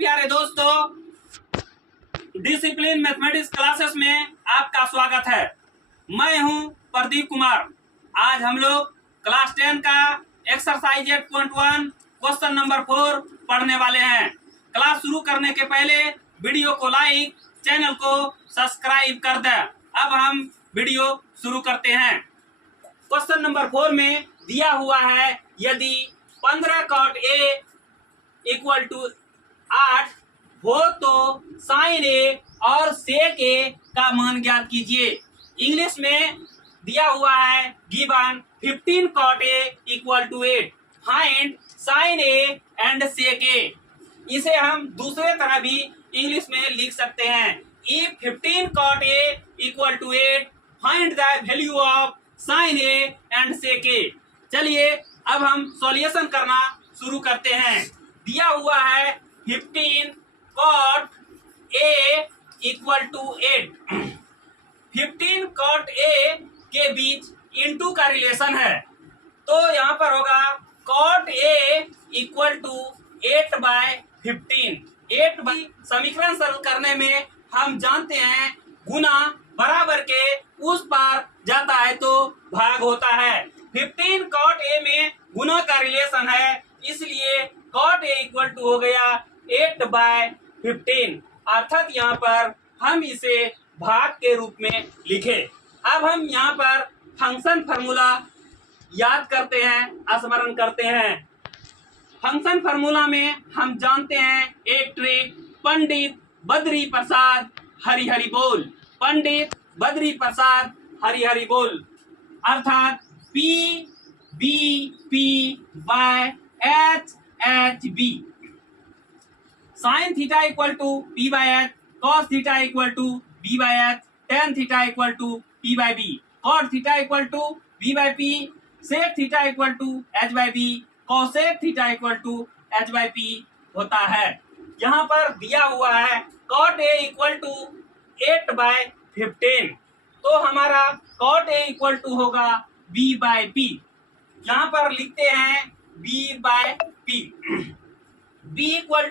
प्यारे दोस्तों, discipline mathematics classes में आपका स्वागत है। मैं हूं प्रदीप कुमार। आज हम लोग क्लास 10 का एक्सरसाइज 8.1 क्वेश्चन नंबर 4 पढ़ने वाले हैं। क्लास शुरू करने के पहले वीडियो को लाइक, चैनल को सब्सक्राइब कर दें। अब हम वीडियो शुरू करते हैं। क्वेश्चन नंबर 4 में दिया हुआ है, यदि 15 cot A इक्वल टू 8 हो तो साइन ए और सेक ए का मान ज्ञात कीजिए। इंग्लिश में दिया हुआ है, given 15 cot A equal to 8, find sine A and sec A. इसे हम दूसरे तरह भी इंग्लिश में लिख सकते हैं, if 15 cot A equal to 8, find the value of sine A and sec A. चलिए अब हम सॉल्यूशन करना शुरू करते हैं। दिया हुआ है 15 cot A equal to 8। 15 cot A के बीच इनटू का रिलेशन है, तो यहाँ पर होगा cot A equal to 8/15। 8 by समीकरण सरल करने में हम जानते हैं, गुना बराबर के उस पार जाता है तो भाग होता है। 15 cot A में गुना का रिलेशन है, इसलिए cot A इक्वल टू हो गया 8/15। अर्थात यहाँ पर हम इसे भाग के रूप में लिखे। अब हम यहाँ पर फंक्शन फार्मूला याद करते हैं, स्मरण करते हैं। फंक्शन फार्मूला में हम जानते हैं एक ट्रिक, पंडित बद्री प्रसाद हरि हरि बोल। पंडित बद्री प्रसाद हरि हरि बोल अर्थात P/H/B। Sine theta equal to P/H, cos theta equal to B/H, tan theta equal to P/B, cot theta equal to B/P, sec theta equal to H/B, cosec theta equal to H/P होता है। यहाँ पर दिया हुआ है cot A equal to 8/15, तो हमारा cot A equal to होगा B/P। यहाँ पर लिखते हैं B/P। B इक्वल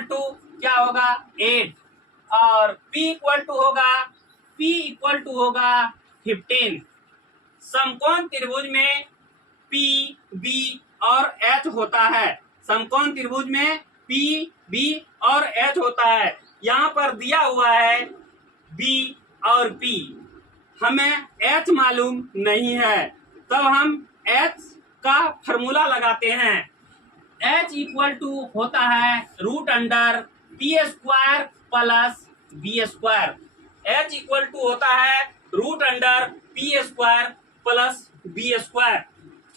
टू क्या होगा 8 और P इक्वल टू होगा 15। समकोण त्रिभुज में P, B और H होता है। समकोण त्रिभुज में P, B और H होता है। यहाँ पर दिया हुआ है B और P, हमें H मालूम नहीं है, तब हम H का फॉर्मूला लगाते हैं। H इक्वल टू होता है √P² plus B²। H equal to होता है √P² प्लस B²।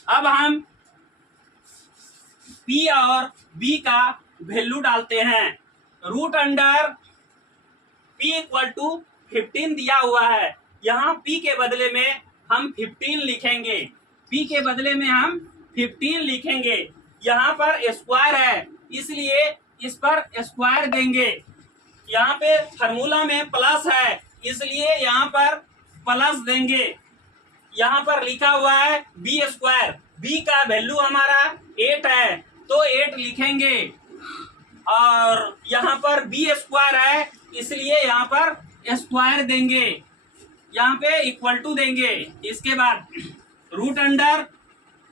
अब हम P और B का वैल्यू डालते हैं। √P इक्वल टू 15 दिया हुआ है, यहाँ P के बदले में हम 15 लिखेंगे। P के बदले में हम 15 लिखेंगे। यहाँ पर स्क्वायर है, इसलिए इस पर स्क्वायर देंगे। यहाँ पे फार्मूला में प्लस है, इसलिए यहाँ पर प्लस देंगे। यहाँ पर लिखा हुआ है B²। B का वैल्यू हमारा 8 है, तो 8 लिखेंगे। और यहाँ पर B² है, इसलिए यहाँ पर स्क्वायर देंगे। यहाँ पे इक्वल टू देंगे। इसके बाद √,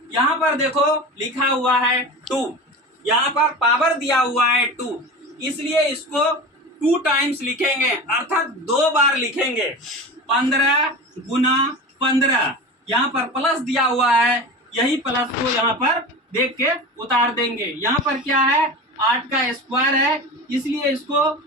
यहाँ पर देखो लिखा हुआ है 2, यहाँ पर पावर दिया हुआ है 2, इसलिए इसको 2 टाइम्स लिखेंगे, अर्थात 2 बार लिखेंगे। 15 गुना 15, यहाँ पर प्लस दिया हुआ है, यही प्लस को यहाँ पर देख के उतार देंगे। यहाँ पर क्या है, 8 का स्क्वायर है, इसलिए इसको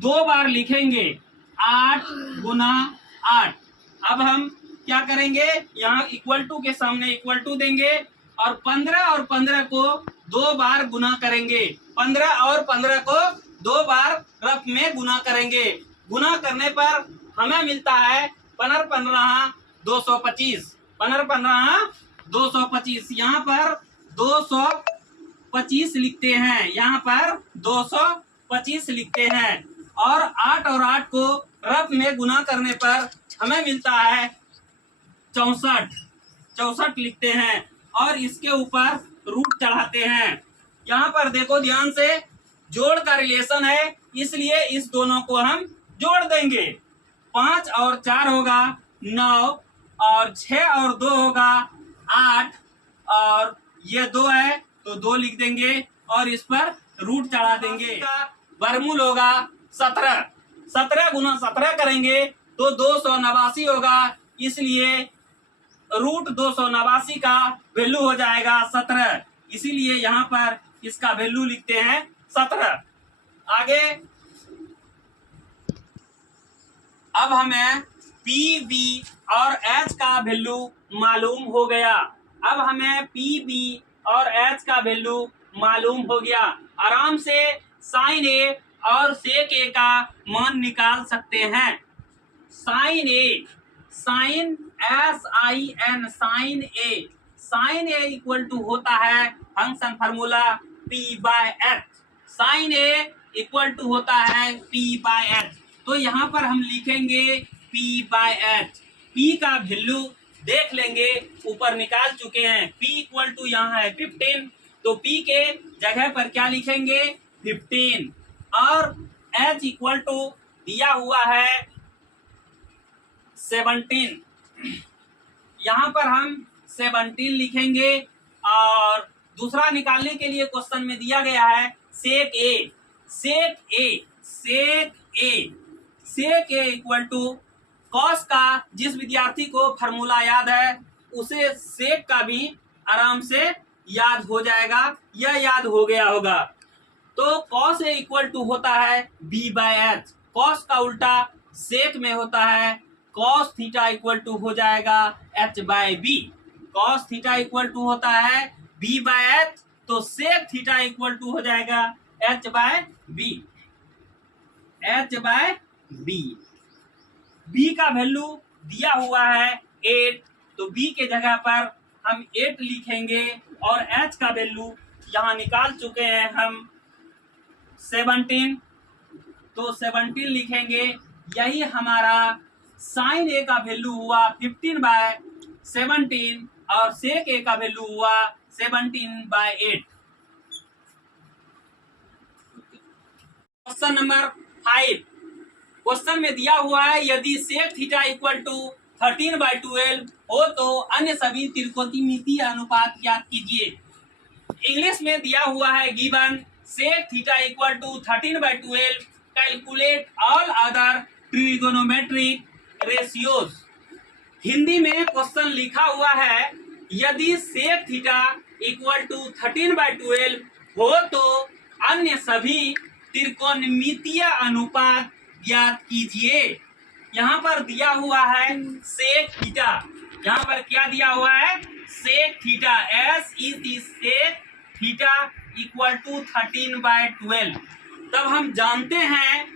2 बार लिखेंगे, 8 गुना 8। अब हम क्या करेंगे, यहाँ इक्वल टू के सामने इक्वल टू देंगे और 15 को 2 बार गुना करेंगे। 15 और 15 को 2 बार रफ में गुना करेंगे। गुना करने पर हमें मिलता है 15 225। 15 225, यहाँ पर 225 लिखते हैं, यहाँ पर 225 लिखते हैं। और 8 को रफ में गुना करने पर हमें मिलता है 64 लिखते हैं और इसके ऊपर रूट चढ़ाते हैं। यहाँ पर देखो ध्यान से, जोड़ का रिलेशन है, इसलिए इस दोनों को हम जोड़ देंगे। 5 और 4 होगा 9, और 6 और 2 होगा 8, और ये 2 है तो 2 लिख देंगे और इस पर रूट चढ़ा देंगे। वर्गमूल होगा 17, 17 गुना 17 करेंगे तो 289 होगा, इसलिए रूट 289 का वैल्यू हो जाएगा 17, इसीलिए यहाँ पर इसका वैल्यू लिखते हैं 17। आगे अब हमें पी, बी और एच का वैल्यू मालूम हो गया। अब हमें पी, बी और एच का वैल्यू मालूम हो गया। आराम से साइन ए और सेक ए का मान निकाल सकते हैं। Sine A, sine SIN, sine A equal to होता है function formula P/H। Sine A equal to होता है P/H, तो यहाँ पर हम लिखेंगे P/H। P का वैल्यू देख लेंगे, ऊपर निकाल चुके हैं। P इक्वल टू यहाँ है 15, तो P के जगह पर क्या लिखेंगे 15, और H इक्वल टू दिया हुआ है 17, यहाँ पर हम 17 लिखेंगे। और दूसरा निकालने के लिए क्वेश्चन में दिया गया है सेक ए, सेक ए, सेक ए, सेक ए इक्वल टू कॉस का, जिस विद्यार्थी को फार्मूला याद है उसे सेक का भी आराम से याद हो जाएगा, यह याद हो गया होगा। तो कॉस ए इक्वल टू होता है B/H, कॉस का उल्टा सेक में होता है कॉस थीटा इक्वल टू हो जाएगा H/B। Cos theta equal to होता है B/H, तो सेक थीटा इक्वल टू हो जाएगा H/B, H/B। B का वैल्यू दिया हुआ है 8, तो B के जगह पर हम 8 लिखेंगे, और H का वैल्यू यहाँ निकाल चुके हैं हम 17, तो 17 लिखेंगे। यही हमारा साइन ए का वैल्यू हुआ 15/17, और सेक ए का वैल्यू हुआ 17/8। क्वेश्चन नंबर 5, क्वेश्चन में दिया हुआ है यदि सेक थीटा इक्वल टू 13/12 हो तो अन्य सभी त्रिकोणमितीय अनुपात ज्ञात कीजिए। इंग्लिश में दिया हुआ है given sec theta equal to 13/12, calculate all other trigonometric ratios. Hindi में क्वेश्चन लिखा हुआ है यदि सेक थीटा इक्वल टू 13/12 हो तो अन्य सभी त्रिकोणमितीय अनुपात ज्ञात कीजिए। यहाँ पर दिया हुआ है सेक थीटा, यहाँ पर क्या दिया हुआ है sec theta, S is the sec theta equal to 13/12। तब हम जानते हैं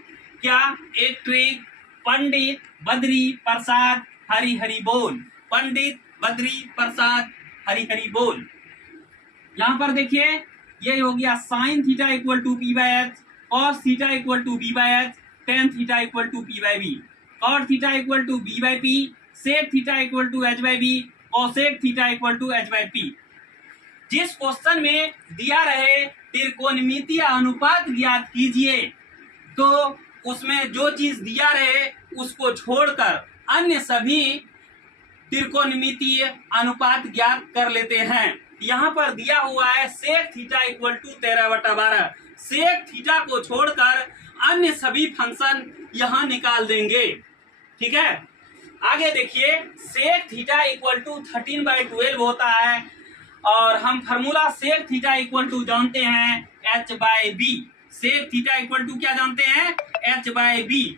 क्या, एक ट्रिक पंडित बद्री प्रसाद हरि हरि बोल, पंडित बद्री प्रसाद हरि हरि बोल। यहाँ पर देखिए ये हो गया sine theta equal to P/H, cos theta equal to B/H, tan theta equal to P/B, cot theta equal to B/P, sec theta equal to H/B, cosec theta equal to H/P। जिस question में दिया रहे त्रिकोणमितीय अनुपात ज्ञात कीजिए, तो उसमें जो चीज दिया रहे उसको छोड़कर अन्य सभी त्रिकोणमितीय अनुपात ज्ञात कर लेते हैं। यहाँ पर दिया हुआ है sec theta equal to 13/12, sec theta को छोड़कर अन्य सभी फंक्शन यहाँ निकाल देंगे। ठीक है, आगे देखिए सेक थीटा इक्वल टू 13/12 होता है, और हम formula sec theta equal to जानते हैं H/B। Sec theta equal to क्या जानते हैं H/B,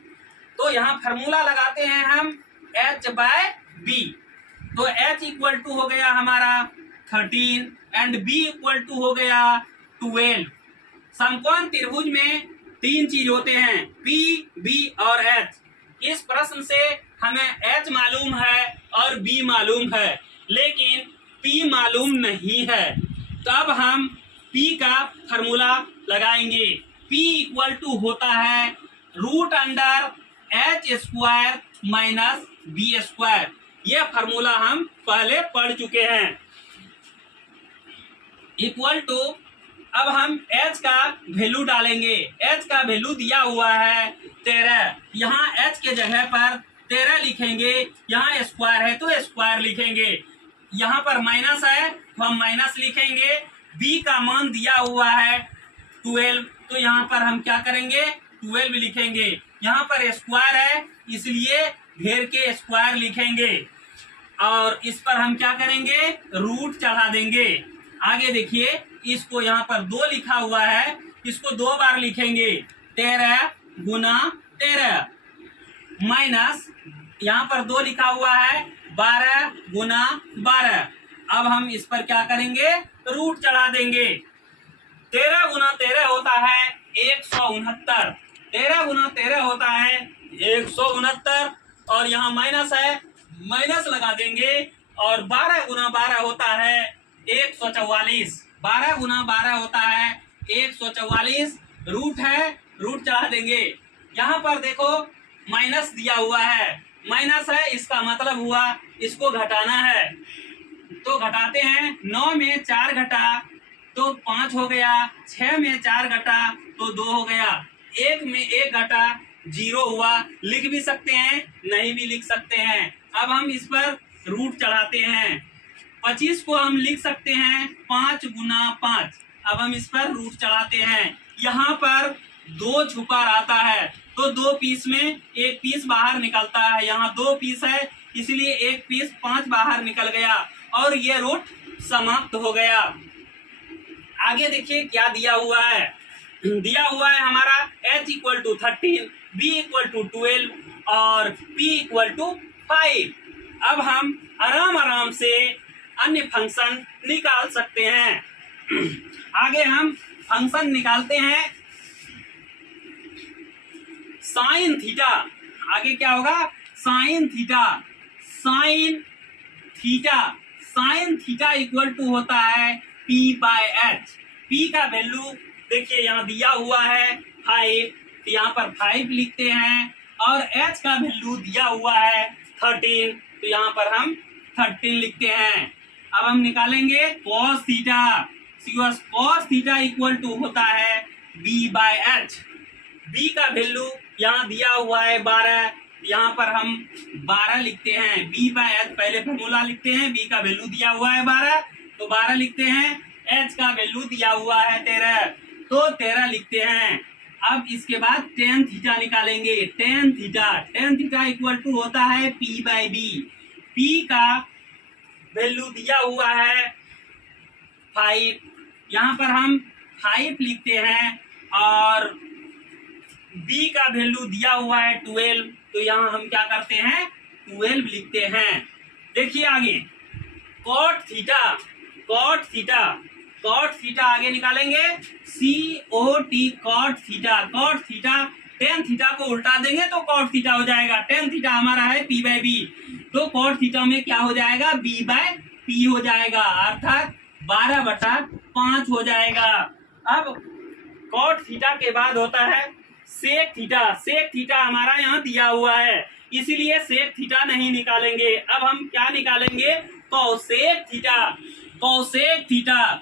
तो यहाँ फार्मूला लगाते हैं हम H/B। तो H इक्वल टू हो गया हमारा 13 एंड B इक्वल टू हो गया 12। समकोण त्रिभुज में 3 चीज होते हैं P, B और H। इस प्रश्न से हमें H मालूम है और B मालूम है, लेकिन P मालूम नहीं है। तब हम P का फार्मूला लगाएंगे। P इक्वल टू होता है √H² माइनस B²। यह फार्मूला हम पहले पढ़ चुके हैं। इक्वल टू अब हम h का वैल्यू डालेंगे। h का वैल्यू दिया हुआ है 13। यहाँ h के जगह पर 13 लिखेंगे, यहाँ स्क्वायर है तो स्क्वायर लिखेंगे, यहाँ पर माइनस है तो हम माइनस लिखेंगे। b का मान दिया हुआ है 12, तो यहाँ पर हम क्या करेंगे 12 लिखेंगे। यहाँ पर स्क्वायर है इसलिए घेर के स्क्वायर लिखेंगे और इस पर हम क्या करेंगे रूट चढ़ा देंगे। आगे देखिए इसको यहाँ पर 2 लिखा हुआ है, इसको 2 बार लिखेंगे 13 गुना 13 माइनस यहाँ पर 2 लिखा हुआ है 12 गुना 12। अब हम इस पर क्या करेंगे रूट चढ़ा देंगे। 13 गुना 13 होता है 169। 13 गुना 13 होता है 169 और यहाँ माइनस है, माइनस लगा देंगे और 12 गुना 12 होता है 144। 12 गुना 12 होता है 144। रूट है, रूट चढ़ा देंगे। यहाँ पर देखो माइनस दिया हुआ है, माइनस है इसका मतलब हुआ इसको घटाना है, तो घटाते हैं। 9 में 4 घटा तो 5 हो गया, 6 में 4 घटा तो 2 हो गया, 1 में 1 घटा 0 हुआ। लिख भी सकते हैं नहीं भी लिख सकते हैं। अब हम इस पर रूट चढ़ाते हैं। 25 को हम लिख सकते हैं 5 गुना 5। अब हम इस पर रूट चढ़ाते हैं। यहाँ पर 2 छुपा रहता है तो 2 पीस में 1 पीस बाहर निकलता है, यहाँ 2 पीस है इसलिए 1 पीस 5 बाहर निकल गया और ये रूट समाप्त हो गया। आगे देखिए क्या दिया हुआ है। दिया हुआ है हमारा h equal to 13, b equal to 12 और p इक्वल टू 5। अब हम आराम से अन्य फंक्शन निकाल सकते हैं। आगे हम फंक्शन निकालते हैं साइन थीटा। आगे क्या होगा sine theta. Sine theta, sine theta equal to होता है p बाय h। p का वैल्यू देखिए यहाँ दिया हुआ है 5, तो यहाँ पर 5 लिखते हैं और h का वैल्यू दिया हुआ है 13, तो यहाँ पर हम 13 लिखते हैं। अब हम निकालेंगे cos theta. cos theta equal to होता है b बाय h। b का वैल्यू यहाँ दिया हुआ है 12, यहाँ पर हम 12 लिखते हैं। b बाय h पहले फॉर्मूला लिखते हैं, b का वैल्यू दिया हुआ है 12 तो 12 लिखते हैं। h का वैल्यू दिया हुआ है 13 तो 13 लिखते हैं। अब इसके बाद tan थीटा निकालेंगे। tan थीटा इक्वल टू होता है p बाय b। p का वैल्यू दिया हुआ है 5, यहाँ पर हम 5 लिखते हैं और b का वैल्यू दिया हुआ है 12, तो यहाँ हम क्या करते हैं 12 लिखते हैं। देखिए आगे cot थीटा आगे निकालेंगे COT cot theta. tan theta को उल्टा देंगे तो cot थीटा हो जाएगा। tan थीटा हमारा है p बाय b, तो cot थीटा में क्या हो जाएगा b बाय p हो जाएगा, अर्थात 12/5 हो जाएगा। अब cot थीटा के बाद होता है sec थीटा हमारा यहाँ दिया हुआ है इसलिए sec थीटा नहीं निकालेंगे। अब हम क्या निकालेंगे cosec थीटा। cosec थीटा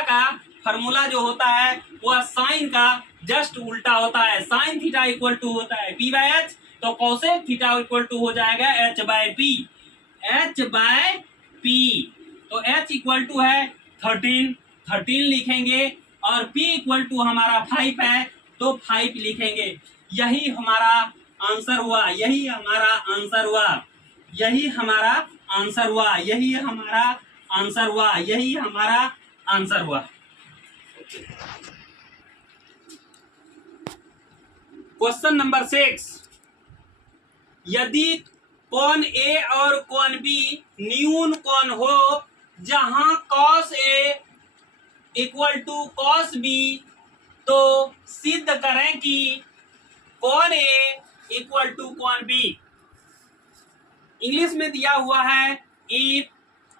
का फॉर्मूला जो होता है वह साइन का जस्ट उल्टा होता है। साइन थीटा इक्वल टू होता है p बाय h, तो cosec थीटा इक्वल टू हो जाएगा h बाय p। तो h इक्वल टू है 13 लिखेंगे और p इक्वल टू हमारा 5 है तो 5 लिखेंगे। यही हमारा आंसर हुआ, यही हमारा आंसर हुआ। क्वेश्चन नंबर 6, यदि कोण A और कोण B न्यून कोण हो जहां cos A equal to cos B, तो सिद्ध करें कि कोण A इक्वल टू कोण B। इंग्लिश में दिया हुआ है if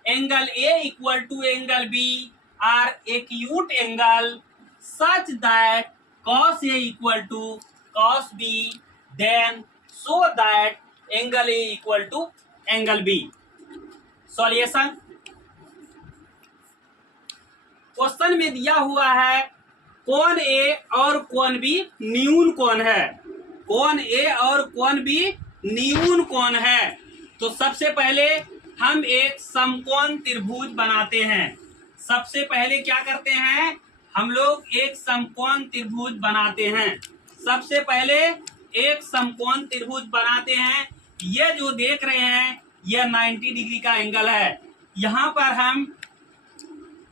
angle A equal to angle B are acute angle such that cos A equal to cos B, then show that angle A equal to angle B। Solution question में दिया हुआ है कोण ए और कोण बी न्यून कोण है, कोण ए और कोण बी न्यून कोण है। तो सबसे पहले हम एक समकोण त्रिभुज बनाते हैं। सबसे पहले क्या करते हैं, हम लोग एक समकोण त्रिभुज बनाते हैं। सबसे पहले एक समकोण त्रिभुज बनाते हैं। ये जो देख रहे हैं यह 90 डिग्री का एंगल है। यहाँ पर हम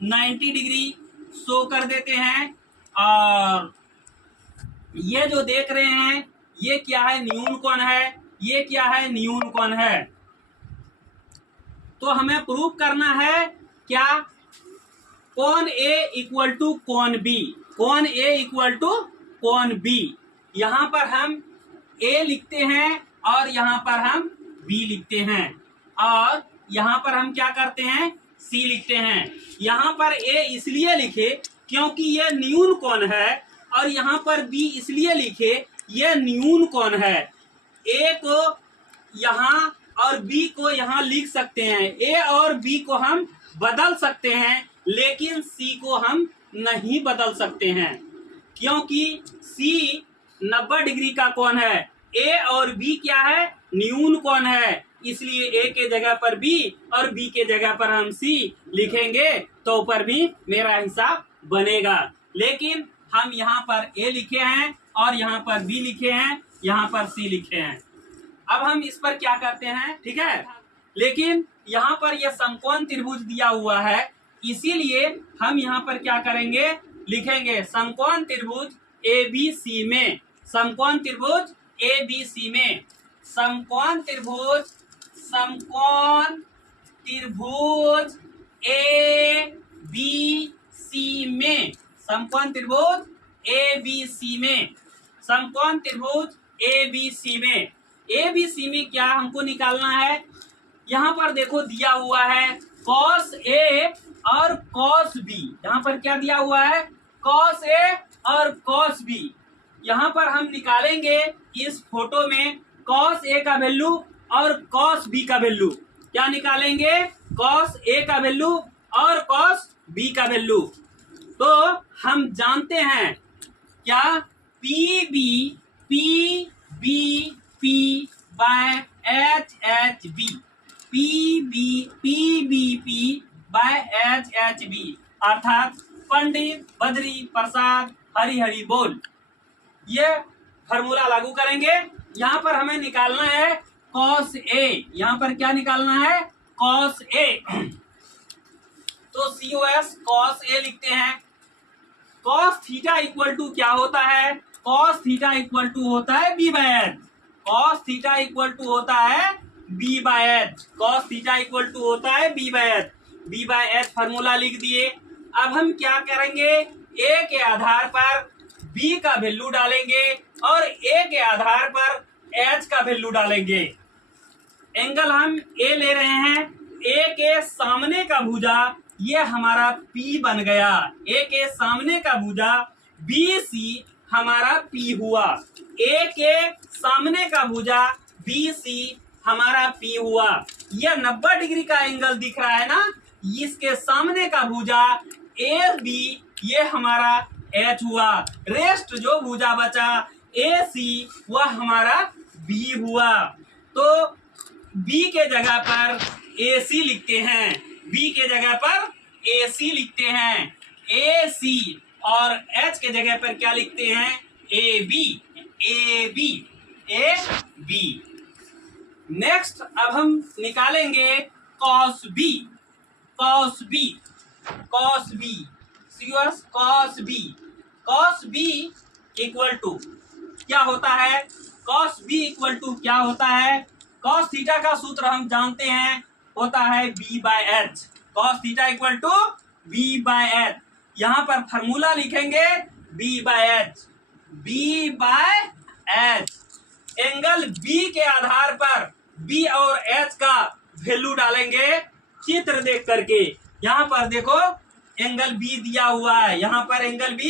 90 डिग्री शो कर देते हैं और ये जो देख रहे हैं ये क्या है, न्यून कोण है। ये क्या है, न्यून कोण है। तो हमें प्रूव करना है क्या, कोण ए इक्वल टू कोण बी, कोण ए इक्वल टू कोण बी। यहाँ पर हम ए लिखते हैं और यहाँ पर हम बी लिखते हैं और यहाँ पर हम क्या करते हैं, सी लिखते हैं। यहाँ पर ए इसलिए लिखे क्योंकि यह न्यून कोण है और यहाँ पर बी इसलिए लिखे यह न्यून कोण है। ए को यहाँ और बी को यहाँ लिख सकते हैं। ए और बी को हम बदल सकते हैं लेकिन सी को हम नहीं बदल सकते हैं क्योंकि सी 90 डिग्री का कोण है। ए और बी क्या है, न्यून कोण है। इसलिए ए के जगह पर बी और बी के जगह पर हम सी लिखेंगे तो ऊपर भी मेरा हिसाब बनेगा। लेकिन हम यहाँ पर ए लिखे हैं और यहाँ पर बी लिखे हैं, यहाँ पर सी लिखे हैं। अब हम इस पर क्या करते हैं, ठीक है। लेकिन यहाँ पर यह समकोण त्रिभुज दिया हुआ है, इसीलिए हम यहाँ पर क्या करेंगे, लिखेंगे समकोण त्रिभुज ABC में, समकोण त्रिभुज ABC में, समकोण त्रिभुज, समकोण त्रिभुज ABC में, समकोण त्रिभुज ABC में, समकोण त्रिभुज ABC में। ABC में क्या हमको निकालना है, यहाँ पर देखो दिया हुआ है cos A और cos B। यहाँ पर क्या दिया हुआ है, cos A और cos B। यहाँ पर हम निकालेंगे इस फोटो में cos A का वैल्यू और cos B का वैल्यू। क्या निकालेंगे, cos A का वैल्यू और cos B का वैल्यू। तो हम जानते हैं क्या, PB by HHB, PBP by HHB अर्थात पंडित बद्री प्रसाद हरि बोल। ये फॉर्मूला लागू करेंगे। यहाँ पर हमें निकालना है cos A। यहाँ पर क्या निकालना है, cos A। तो COS cos A लिखते हैं। cos थीटा इक्वल टू क्या होता है, cos थीटा इक्वल टू होता है B by H। cos theta equal to होता है B by H। cos theta equal to होता है B by H। B by H formula लिख दिए। अब हम क्या करेंगे, A के आधार पर B का वैल्यू डालेंगे और A के आधार पर H का वैल्यू डालेंगे। एंगल हम A ले रहे हैं, A के सामने का भुजा ये हमारा P बन गया। A के सामने का भुजा BC हमारा P हुआ। A के सामने का भुजा BC हमारा P हुआ। यह 90 डिग्री का एंगल दिख रहा है ना, इसके सामने का भुजा AB ये हमारा H हुआ। रेस्ट जो भुजा बचा AC वह हमारा B हुआ। तो B के जगह पर AC लिखते हैं, B के जगह पर AC लिखते हैं, AC और H के जगह पर क्या लिखते हैं, AB, AB, AB। नेक्स्ट अब हम निकालेंगे cos B, cos B, cos B, cos B, cos B equal to क्या होता है, cos B इक्वल टू क्या होता है, cos थीटा का सूत्र हम जानते हैं, होता है B by H। cos theta equal to B by H। यहाँ पर फॉर्मूला लिखेंगे B by H, B by H। Angle B के आधार पर B और H का वैल्यू डालेंगे चित्र देख करके। यहाँ पर देखो एंगल B दिया हुआ है, यहाँ पर एंगल B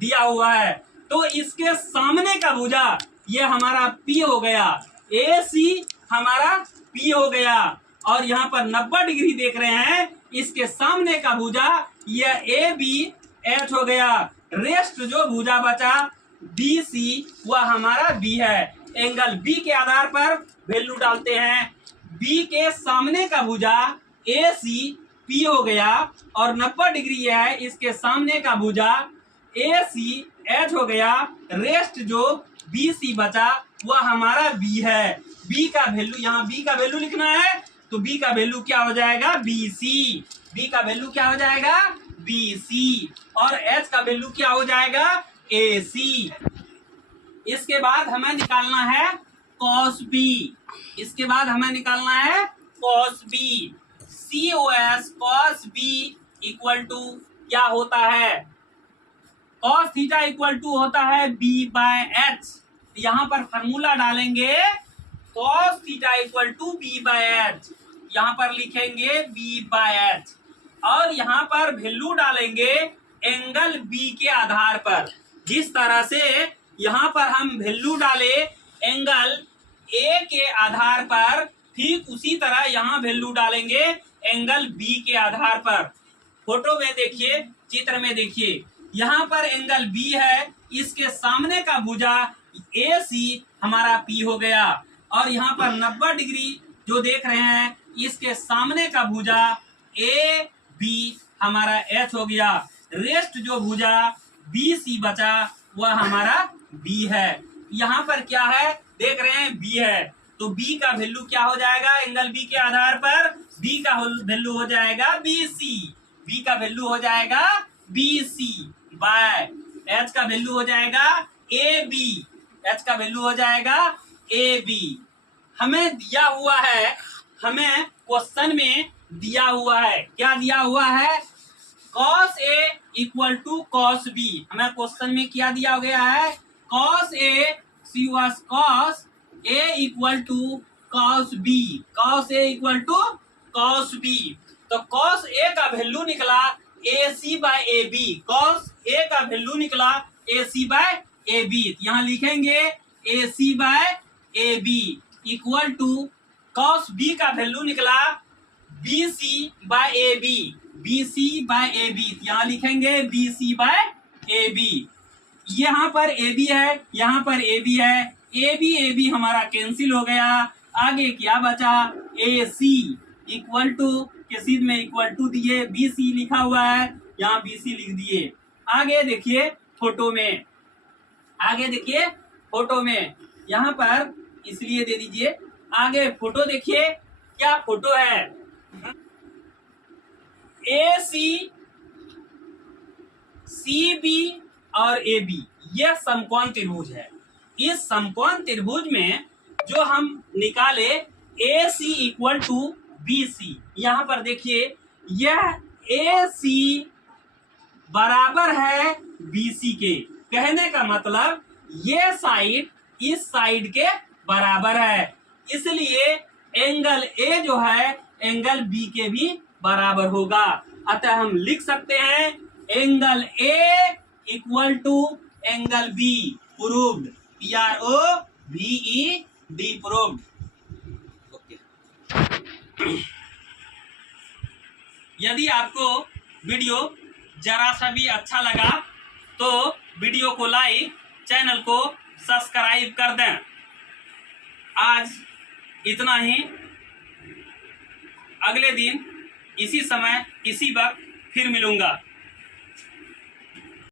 दिया हुआ है। तो इसके सामने का भुजा ये हमारा P हो गया, AC हमारा P हो गया। और यहाँ पर 90 डिग्री देख रहे हैं, इसके सामने का भुजा यह ए बी एच हो गया। रेस्ट जो भुजा बचा बी सी वह हमारा बी है। एंगल बी के आधार पर वैल्यू डालते हैं। बी के सामने का भुजा ए सी पी हो गया और 90 डिग्री यह है, इसके सामने का भुजा ए सी एच हो गया। रेस्ट जो बी सी बचा वह हमारा बी है। बी का वैल्यू, यहाँ बी का वैल्यू लिखना है तो बी का वैल्यू क्या हो जाएगा, बी सी। बी का वैल्यू क्या हो जाएगा, बी सी। और एच का वैल्यू क्या हो जाएगा, ए सी। इसके बाद हमें निकालना है कॉस बी। इसके बाद हमें निकालना है cos B. C O S cos B equal to क्या होता है, कॉस थीटा इक्वल टू होता है बी बाय एच। यहाँ पर फॉर्मूला डालेंगे cos theta equal to B by H. यहाँ पर लिखेंगे बी बाय एच और यहाँ पर वैल्यू डालेंगे एंगल बी के आधार पर। जिस तरह से यहाँ पर हम वैल्यू डाले एंगल ए के आधार पर, ठीक उसी तरह यहाँ वैल्यू डालेंगे एंगल बी के आधार पर। फोटो में देखिए, चित्र में देखिए, यहाँ पर एंगल बी है, इसके सामने का भुजा ए सी हमारा पी हो गया और यहाँ पर 90 डिग्री जो देख रहे हैं इसके सामने का भुजा ए बी हमारा एच हो गया। रेस्ट जो भुजा बी सी बचा वह हमारा बी है। यहाँ पर क्या है देख रहे हैं, बी है, तो बी का वैल्यू क्या हो जाएगा एंगल बी के आधार पर, बी का वैल्यू हो जाएगा बी सी। बी का वैल्यू हो जाएगा बी सी बाय एच का वैल्यू हो जाएगा ए बी। एच का वैल्यू हो जाएगा ए बी। हमें दिया हुआ है, हमें क्वेश्चन में दिया हुआ है, क्या दिया हुआ है, cos A equal to cos B. हमें क्वेश्चन में क्या दिया गया है, cos A C was cos A equal to cos B. Cos A equal to cos B, तो कॉस ए का वैल्यू निकला A C by A B. Cos A का वैल्यू निकला A C by A B. यहाँ लिखेंगे A C by A B equal to cos B का value निकला B C by A B. B C by A B, यहाँ लिखेंगे B C by A B. यहाँ पर A B है, यहाँ पर ए बी है, ए बी हमारा कैंसिल हो गया। आगे क्या बचा, ए सी इक्वल टू के सीध में इक्वल टू दिए, बी सी लिखा हुआ है, यहाँ बी सी लिख दिए। आगे देखिए फोटो में, आगे देखिए फोटो में, यहाँ पर इसलिए दे दीजिए। आगे फोटो देखिए, क्या फोटो है, ए सी, सी बी और ए बी, यह समकोण त्रिभुज है। इस समकोण त्रिभुज में जो हम निकाले ए सी इक्वल टू बी सी, यहाँ पर देखिए यह ए सी बराबर है बी सी के। कहने का मतलब ये साइड इस साइड के बराबर है, इसलिए एंगल ए जो है एंगल बी के भी बराबर होगा। अतः हम लिख सकते हैं angle A equal to angle B. Proved, PROVED, proved. यदि आपको वीडियो जरा सा भी अच्छा लगा तो वीडियो को लाइक, चैनल को सब्सक्राइब कर दें। आज इतना ही, अगले दिन इसी समय इसी वक्त फिर मिलूंगा।